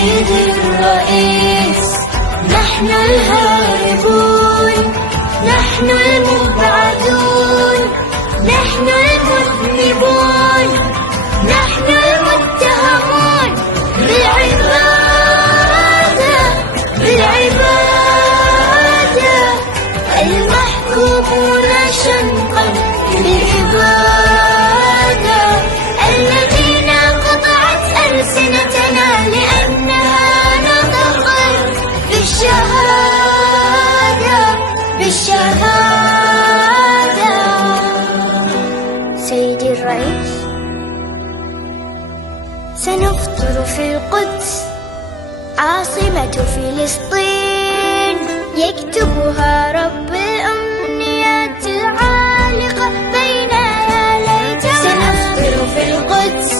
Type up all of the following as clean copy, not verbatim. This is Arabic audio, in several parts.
سيدي الرئيس. نحن الهاربون، نحن المبعدون، نحن المذنبون، نحن المتهمون بالعبادة، بالعبادة، المحكومون شنقا بالعبادة، الذين قطعت ألسنتنا لأنها نطقت بالشهادة، بالشهادة. سيدي الرئيس، سنفطر في القدس عاصمة فلسطين، يكتبها رب الأمنيات العالقة بين يدينا. سنفطر في القدس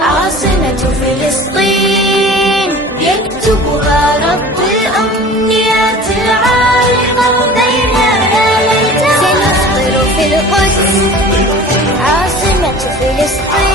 عاصمة فلسطين، يكتبها رب الأمنيات العالقة بين يدينا. سنفطر في القدس عاصمة فلسطين.